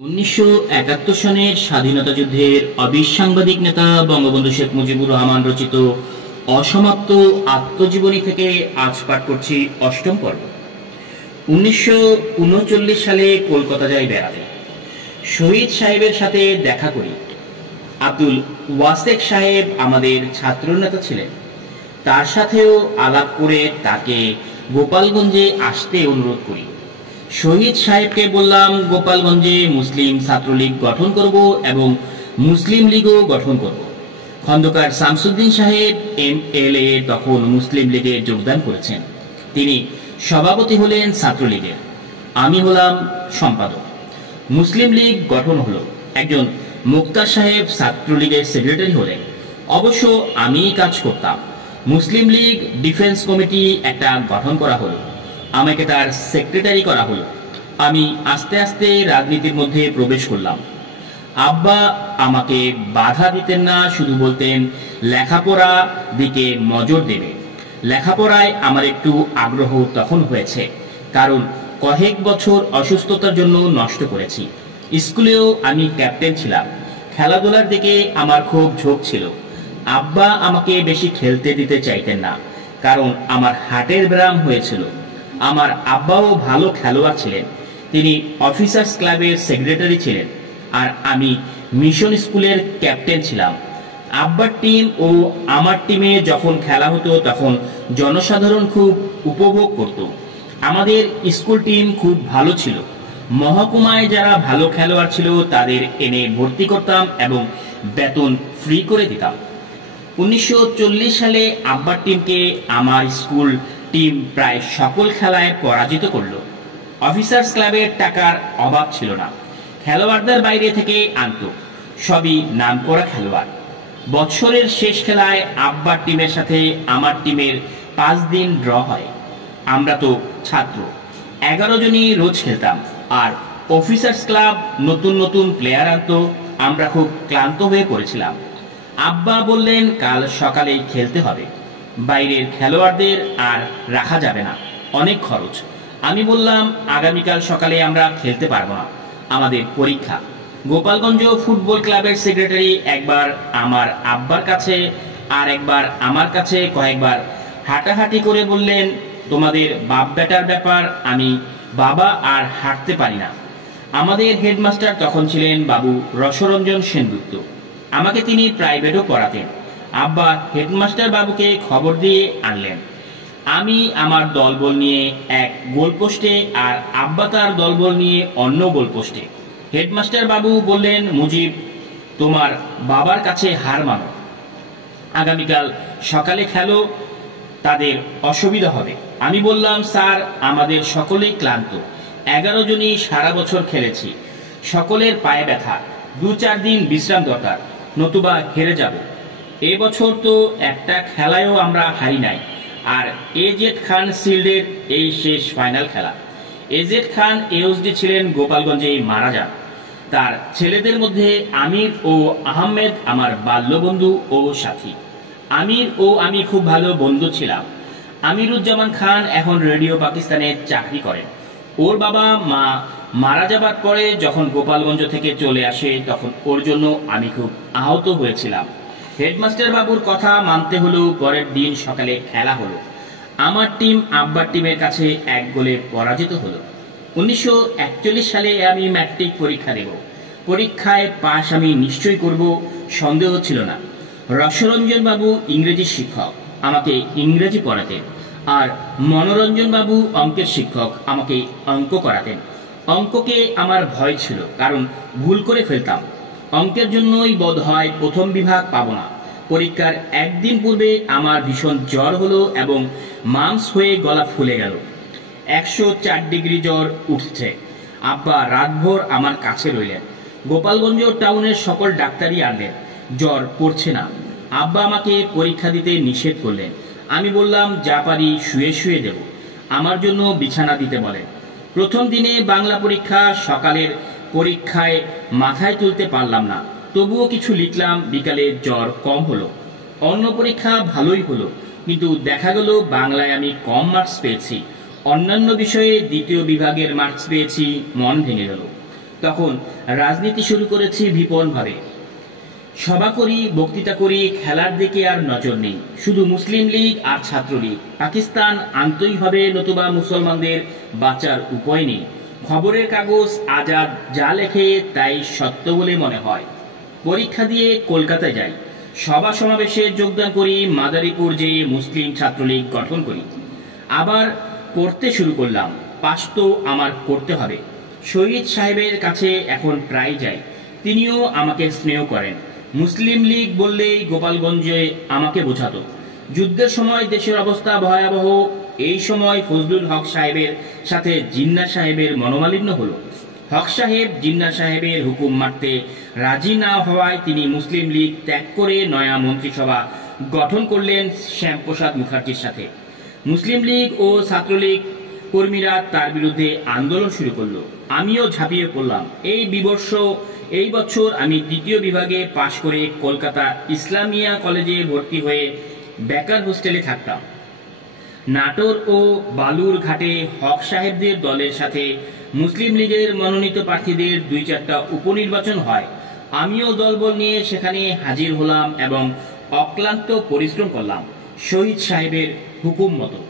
1971 সনের স্বাধীনতা যুদ্ধের অবিসাংবাদিক নেতা বঙ্গবন্ধু শেখ মুজিবুর রহমান রচিত অসমাপ্ত আত্মজীবনী থেকে আজ পাঠ করছি অষ্টম পর্ব। 1939 সালে কলকাতা যাই বেড়াতে। শহীদ সাহেবের সাথে দেখা করি। আব্দুল ওয়াসেক সাহেব আমাদের ছাত্রনেতা ছিলেন। তার সাথেও আলাপ করে তাকে গোপালগঞ্জে আসতে অনুরোধ করি। শহীদ সাহেবকে বললাম গোপালগঞ্জে মুসলিম ছাত্রলীগ গঠন করব এবং মুসলিম লীগও গঠন করব। খন্দকার শামসুদ্দিন সাহেব MLA তখন মুসলিম লীগে যোগদান করেছেন। তিনি সভাপতি হলেন ছাত্রলীগের, আমি হলাম সম্পাদক। মুসলিম লীগ গঠন হলো। একজন মুক্তার সাহেব ছাত্রলীগের সেক্রেটারি হলেন। অবশ্য আমিই কাজ করতাম। মুসলিম লীগ ডিফেন্স কমিটি একটা গঠন করা হলো, আমাকে তার সেক্রেটারি করা হলো। আমি আস্তে আস্তে রাজনীতির মধ্যে প্রবেশ করলাম। আব্বা আমাকে বাধা দিতেন না, শুধু বলতেন লেখাপড়া দিকে নজর দেবে। লেখাপড়ায় আমার একটু আগ্রহ তখন হয়েছে, কারণ কয়েক বছর অসুস্থতার জন্য নষ্ট করেছি। স্কুলেও আমি ক্যাপ্টেন ছিলাম। খেলাধুলার দিকে আমার খুব ঝোঁক ছিল। আব্বা আমাকে বেশি খেলতে দিতে চাইতেন না, কারণ আমার হার্টের ব্যায়াম হয়েছিল। আমার আব্বাও ভালো খেলোয়াড় ছিলেন। তিনি অফিসার্স ক্লাবের সেক্রেটারি ছিলেন, আর আমি মিশন স্কুলের ক্যাপ্টেন ছিলাম। আব্বার টিম ও আমার টিমে যখন খেলা হতো তখন জনসাধারণ খুব উপভোগ করত। আমাদের স্কুল টিম খুব ভালো ছিল। মহকুমায় যারা ভালো খেলোয়াড় ছিল তাদের এনে ভর্তি করতাম এবং বেতন ফ্রি করে দিতাম। 1940 সালে আব্বার টিমকে আমার স্কুল টিম প্রায় সকল খেলায় পরাজিত করল। অফিসার্স ক্লাবের টাকার অভাব ছিল না। খেলোয়াড়দের বাইরে থেকে আনত, সবই নামকরা খেলোয়াড়। বছরের শেষ খেলায় আব্বার টিমের সাথে আমার টিমের 5 দিন ড্র হয়। আমরা তো ছাত্র, 11 জনই রোজ খেলতাম, আর অফিসার্স ক্লাব নতুন নতুন প্লেয়ার আনত। আমরা খুব ক্লান্ত হয়ে পড়েছিলাম। আব্বা বললেন কাল সকালেই খেলতে হবে, বাইরের খেলোয়াড়দের আর রাখা যাবে না, অনেক খরচ। আমি বললাম আগামীকাল সকালে আমরা খেলতে পারবো না, আমাদের পরীক্ষা। গোপালগঞ্জ ফুটবল ক্লাবের সেক্রেটারি একবার আমার আব্বার কাছে আর একবার আমার কাছে কয়েকবার হাঁটাহাঁটি করে বললেন, তোমাদের বাপ বেটার ব্যাপার, আমি বাবা আর হাঁটতে পারি না। আমাদের হেডমাস্টার তখন ছিলেন বাবু রসরঞ্জন সেনগুপ্ত। আমাকে তিনি প্রাইভেটও পড়াতেন। আব্বা হেডমাস্টার বাবুকে খবর দিয়ে আনলেন। আমি আমার দলবল নিয়ে এক গোলপোস্টে আর আব্বা তার দলবল নিয়ে অন্য গোলপোস্টে। হেডমাস্টার বাবু বললেন, মুজিব, তোমার বাবার কাছে হার মানো, আগামীকাল সকালে খেলো, তাদের অসুবিধা হবে। আমি বললাম, স্যার, আমাদের সকলেই ক্লান্ত, 11 জনই সারা বছর খেলেছি, সকলের পায়ে ব্যথা, 2-4 দিন বিশ্রাম দরকার, নতুবা হেরে যাব। এবছর তো একটা খেলায়ও আমরা হারি নাই, আর এজেড খান শিল্ডের এই শেষ ফাইনাল খেলা। এজেড খান এওসডি ছিলেন গোপালগঞ্জে মারা যান। তার ছেলেদের মধ্যে আমির ও আহমেদ আমার বাল্যবন্ধু ও সাথী। আমির ও আমি খুব ভালো বন্ধু ছিলাম। আমিরুজ্জামান খান এখন রেডিও পাকিস্তানে চাকরি করেন। ওর বাবা মা মারা যাবার পরে যখন গোপালগঞ্জ থেকে চলে আসে তখন ওর জন্য আমি খুব আহত হয়েছিলাম। হেডমাস্টার বাবুর কথা মানতে হলো। পরের দিন সকালে খেলা হলো। আমার টিম আব্বার টিমের কাছে 1 গোলে পরাজিত হলো। 1941 সালে আমি ম্যাট্রিক পরীক্ষা দেব। পরীক্ষায় পাশ আমি নিশ্চয়ই করব, সন্দেহ ছিল না। রসরঞ্জন বাবু ইংরেজি শিক্ষক, আমাকে ইংরেজি পড়াতেন, আর মনোরঞ্জন বাবু অঙ্কের শিক্ষক, আমাকে অঙ্ক করাতেন। অঙ্ককে আমার ভয় ছিল, কারণ ভুল করে ফেলতাম। অঙ্কের জন্যই বোধ হয় প্রথম বিভাগ পাবো না। পরীক্ষার একদিন পূর্বে আমার ভীষণ জ্বর হলো এবং মাংস হয়ে গলা ফুলে গেল। 104 ডিগ্রি জ্বর উঠছে। আব্বা রাতভর আমার কাছে রইলেন। গোপালগঞ্জ টাউনের সকল ডাক্তারই আনলেন, জ্বর পড়ছে না। আব্বা আমাকে পরীক্ষা দিতে নিষেধ করলেন। আমি বললাম, যা পারি শুয়ে শুয়ে দেব। আমার জন্য বিছানা দিতে বলেন। প্রথম দিনে বাংলা পরীক্ষা, সকালের পরীক্ষায় মাথায় তুলতে পারলাম না, তবুও কিছু লিখলাম। বিকালে জ্বর কম হলো। অন্য পরীক্ষা ভালোই হলো, কিন্তু দেখা গেল বাংলায় আমি কম মার্কস পেয়েছি। অন্যান্য বিষয়ে দ্বিতীয় বিভাগের মার্কস পেয়েছি, মন ভেঙে গেল। তখন রাজনীতি শুরু করেছি বিপন্নভাবে। সভা করি, বক্তৃতা করি, খেলার দিকে আর নজর নেই। শুধু মুসলিম লীগ আর ছাত্রলীগ। পাকিস্তান আনতেই হবে, নতুবা মুসলমানদের বাঁচার উপায় নেই। খবরের কাগজ আজাদ যা লেখে তাই সত্য বলে মনে হয়। পরীক্ষা দিয়ে কলকাতায় যাই, সভা সমাবেশে যোগদান করি, মাদারীপুর যেয়ে মুসলিম ছাত্রলীগ গঠন করি। আবার পড়তে শুরু করলাম, পাস তো আমার করতে হবে। শহীদ সাহেবের কাছে এখন প্রায় যাই, তিনিও আমাকে স্নেহ করেন। মুসলিম লীগ বললেই গোপালগঞ্জে আমাকে বোঝাতো। যুদ্ধের সময় দেশের অবস্থা ভয়াবহ। এই সময় ফজলুল হক সাহেবের সাথে জিন্না সাহেবের মনোমালিন্য হলো। হক সাহেব জিন্না সাহেবের হুকুম মারতে রাজি না হওয়ায় তিনি মুসলিম লীগ ত্যাগ করে নয়া মন্ত্রিসভা গঠন করলেন শ্যামপ্রসাদ মুখার্জির সাথে। মুসলিম লীগ ও ছাত্রলীগ কর্মীরা তার বিরুদ্ধে আন্দোলন শুরু করলো। আমিও ঝাঁপিয়ে পড়লাম। এই বছর আমি দ্বিতীয় বিভাগে পাশ করে কলকাতা ইসলামিয়া কলেজে ভর্তি হয়ে বেকার হোস্টেলে থাকতাম। নাটোর ও বালুর ঘাটে হক সাহেবদের দলের সাথে মুসলিম লীগের মনোনীত প্রার্থীদের 2-4টা উপনির্বাচন হয়। আমিও দলবল নিয়ে সেখানে হাজির হলাম এবং অক্লান্ত পরিশ্রম করলাম শহীদ সাহেবের হুকুম মতো।